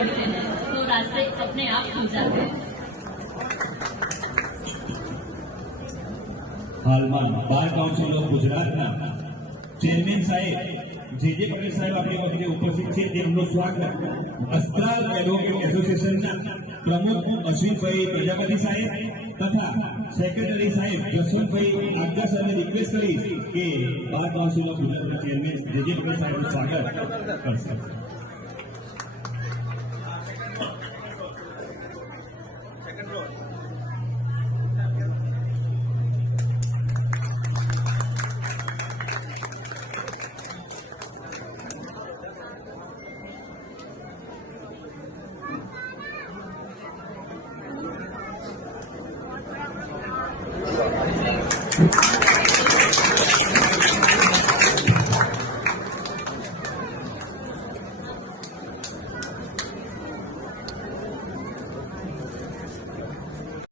जोड़ते हैं तो रास्ते अपने आप खुल जाते हैं। हालમાં બાર કાઉન્સિલ ઓફ ગુજરાતના ચેરમેન સાહેબ જે પટેલ સાહેબ આપણી વખતે ઉપસ્થિત છે તેમનું સ્વાગત અસ્ત્રાલ એડવોકેટ એસોસિએશનના પ્રમુખ અશ્વિનભાઈ પ્રજાપતિ સાહેબ તથા સેક્રેટરી સાહેબ જસવંતભાઈ આગા સાહેબને રિક્વેસ્ટ કરીશ કે બાર કાઉન્સિલ ઓફ ગુજરાતના ચેરમેન જે પટેલ સાહેબનું સ્વાગત કરશે. Thank you.